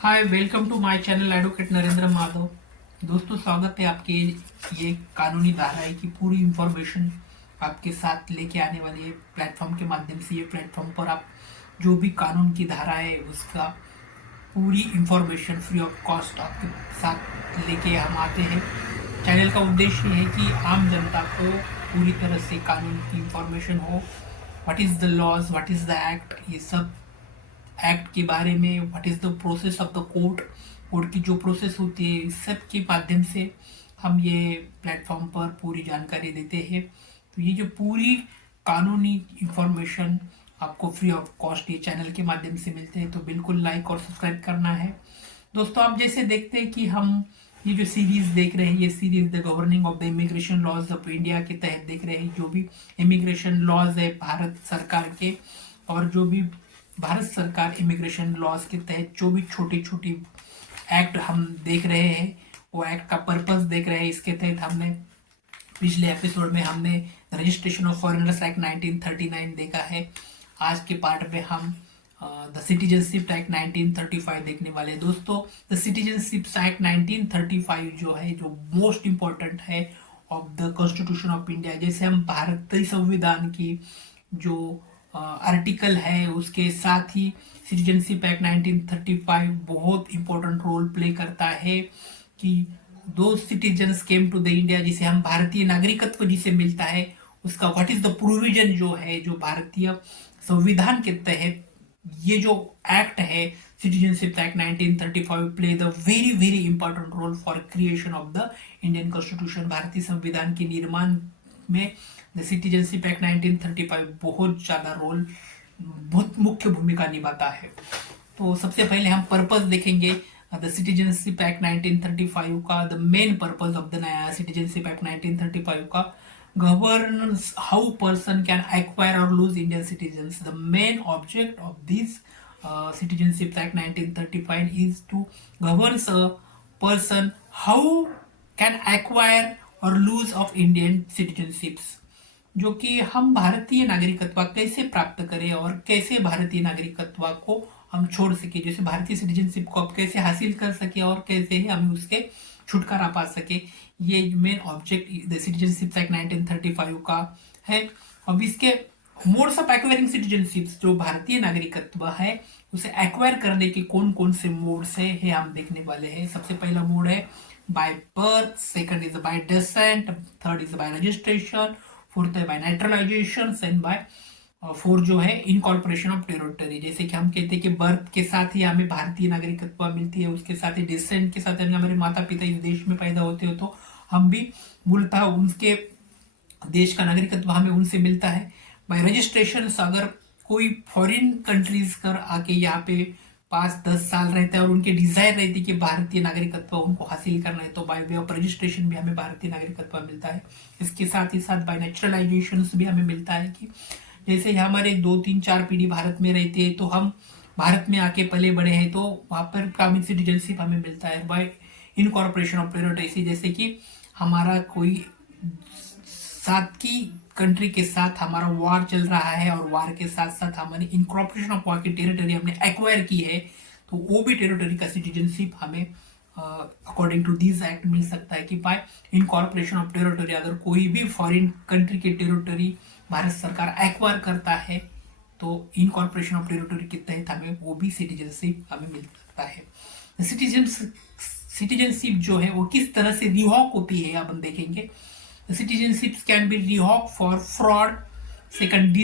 Hi, welcome to my channel advocate Narendra Madhav. दोस्तों, स्वागत है आपके ये कानूनी धाराएं की पूरी इंफॉर्मेशन आपके साथ लेके आने वाली है प्लेटफॉर्म के माध्यम से। ये प्लेटफॉर्म पर आप जो भी कानून की धारा है उसका पूरी इंफॉर्मेशन फ्री ऑफ कॉस्ट आपके साथ लेके हम आते हैं। चैनल का उद्देश्य है कि आम जनता को पूरी तरह से कानून की इंफॉर्मेशन हो। What is the laws, what is the act, ये सब एक्ट के बारे में, what is the process of the court, court की जो प्रोसेस होती है, इस सब के माध्यम से हम ये प्लेटफॉर्म पर पूरी जानकारी देते हैं। तो ये जो पूरी कानूनी इंफॉर्मेशन आपको फ्री ऑफ कॉस्ट ये चैनल के माध्यम से मिलते हैं, तो बिल्कुल लाइक और सब्सक्राइब करना है। दोस्तों, आप जैसे देखते हैं कि हम ये जो सीरीज देख रहे हैं, ये series the governing of the immigration laws of India के तहत देख रहे हैं। जो भी इमिग्रेशन लॉज है भारत सरकार के, और जो भी भारत सरकार इमिग्रेशन लॉज के तहत जो भी छोटी छोटी एक्ट हम देख रहे हैं, वो एक्ट का पर्पस देख रहे हैं। इसके तहत हमने पिछले एपिसोड में हमने रजिस्ट्रेशन ऑफ फॉरेनर्स एक्ट 1939 देखा है। आज के पार्ट में हम द सिटीजनशिप एक्ट 1935 देखने वाले हैं। दोस्तों, द सिटीजनशिप एक्ट 1935 जो है, जो मोस्ट इम्पोर्टेंट है of the constitution of India. जैसे हम भारतीय संविधान की जो आर्टिकल है उसके साथ ही सिटीजनशिप एक्ट 1935 बहुत इंपॉर्टेंट रोल प्ले करता है कि दो citizens came to the India, जिसे हम भारतीय नागरिकत्व जिसे मिलता है, उसका व्हाट इज द प्रोविजन जो है, जो भारतीय संविधान के तहत ये जो एक्ट है citizenship act 1935 play the very very important role for creation of the Indian constitution. भारतीय संविधान के निर्माण में द सिटीजनशिप एक्ट 1935 बहुत ज़्यादा रोल, बहुत मुख्य भूमिका निभाता है। तो सबसे पहले हम पर्पस देखेंगे द सिटीजनशिप एक्ट 1935 का। The main purpose of the नया सिटीजनशिप एक्ट 1935 का governance, how person can acquire और lose Indian citizens. The main object of this citizenship act 1935 is to govern a person how can acquire और lose of Indian citizenships, जो कि हम भारतीय नागरिकत्व कैसे प्राप्त करें और कैसे भारतीय नागरिकत्व को हम छोड़ सके, जैसे भारतीय सिटीजनशिप को आप कैसे हासिल कर सके और कैसे हमें उसके छुटकारा पा सके। ये main object the citizenship act 1935 का है। अब इसके मोड्स ऑफ एक्वायरिंग सिटीजनशिप्स, जो भारतीय नागरिकत्व है उसे एक्वायर करने के कौन कौन से मोड्स है हम देखने वाले हैं। सबसे पहला मोड है by birth, second is by descent, third is by registration, fourth है by naturalisation, and by fourth जो है इनकॉर्पोरेशन ऑफ टेरिटरी। जैसे कि हम कहते हैं कि बर्थ के साथ ही हमें भारतीय नागरिकत्व मिलती है, उसके साथ ही डिसेंट के साथ हमारे माता पिता इस देश में पैदा होते हो तो हम भी मूलतः उनके देश का नागरिकत्व हमें उनसे मिलता है। बाय रजिस्ट्रेशन, अगर कोई फॉरेन कंट्रीज कर आके यहाँ पे 5-10 साल रहता है और उनके डिजायर रहती है कि भारतीय नागरिकत्व उनको हासिल करना है, तो बाय वे ऑफ रजिस्ट्रेशन भी हमें भारतीय नागरिकत्व मिलता है। इसके साथ ही साथ बाय नेचुरलाइजेशन भी हमें मिलता है कि जैसे हमारे 2-3-4 पीढ़ी भारत में रहती है, तो हम भारत में आके पले बड़े हैं, तो वहाँ पर परमानेंट सिटीजनशिप हमें मिलता है। बाय इनकॉर्पोरेशन ऑफ टेरिटरी, जैसे कि हमारा कोई साथ की कंट्री के साथ हमारा वार चल रहा है और वार के साथ साथ हमारी इनकॉर्पोरेशन ऑफ वार की टेरिटरी हमने एक्वायर की है, तो वो भी टेरिटरी का सिटीजनशिप हमें अकॉर्डिंग टू दिस एक्ट मिल सकता है। कि बाय इनकॉर्पोरेशन ऑफ टेरिटरी, अगर कोई भी फॉरेन कंट्री की टेरिटरी भारत सरकार एक्वायर करता है, तो इनकॉर्पोरेशन ऑफ टेरिटरी के तहत हमें वो भी सिटीजनशिप हमें मिल सकता है। सिटीजनशिप जो है वो किस तरह से रिवॉक होती है अब हम देखेंगे। Citizenships can be revoked for fraud, second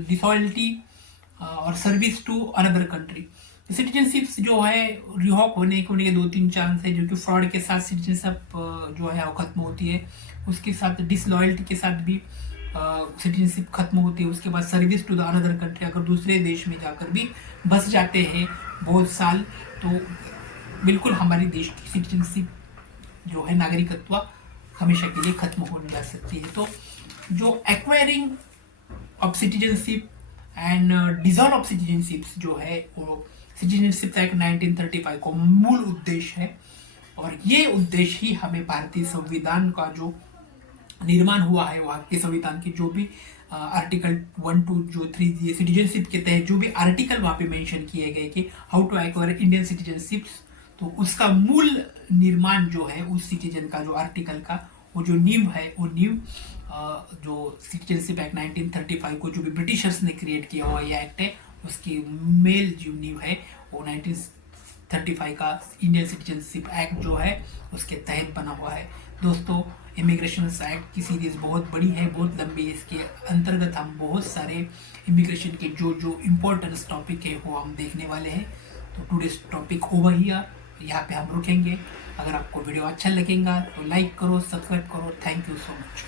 disloyalty और service to another country. Citizenships जो है रिवॉक होने के 2-3 चांस है, जो कि फ्रॉड के साथ सिटीजनशिप जो है वो खत्म होती है, उसके साथ डिसलॉयल्टी के साथ भी सिटीजनशिप खत्म होती है। उसके बाद service to the another country, अगर दूसरे देश में जाकर भी बस जाते हैं बहुत साल, तो बिल्कुल हमारे देश की सिटीजनशिप जो है नागरिकत्व हमेशा के लिए खत्म होने जा सकती है। तो जो acquiring of citizenship and dissolve of citizenships जो है वो सिटीजनशिप एक्ट 1935 का मूल उद्देश्य है, और ये उद्देश्य ही हमें भारतीय संविधान का जो निर्माण हुआ है, वहाँ के संविधान की जो भी आर्टिकल 1 2 जो 3 ये सिटीजनशिप के तहत जो भी आर्टिकल वहाँ पे मेंशन किए गए कि how to acquire Indian citizenship, तो उसका मूल निर्माण जो है उस सिटीजन का जो आर्टिकल का वो जो नींव है वो नींव जो सिटीजनशिप एक्ट 1935 को जो भी ब्रिटिशर्स ने क्रिएट किया हुआ ये एक्ट है, उसकी मेल जो नींव है वो 1935 का इंडियन सिटीजनशिप एक्ट जो है उसके तहत बना हुआ है। दोस्तों, इमिग्रेशन एक्ट की सीरीज बहुत बड़ी है, बहुत लंबी है। इसके अंतर्गत हम बहुत सारे इमिग्रेशन के जो जो इम्पोर्टेंट टॉपिक है वो हम देखने वाले हैं। तो टुडेस टॉपिक ओवर हियर, यहाँ पे हम रुकेंगे। अगर आपको वीडियो अच्छा लगेगा तो लाइक करो, सब्सक्राइब करो। Thank you so much.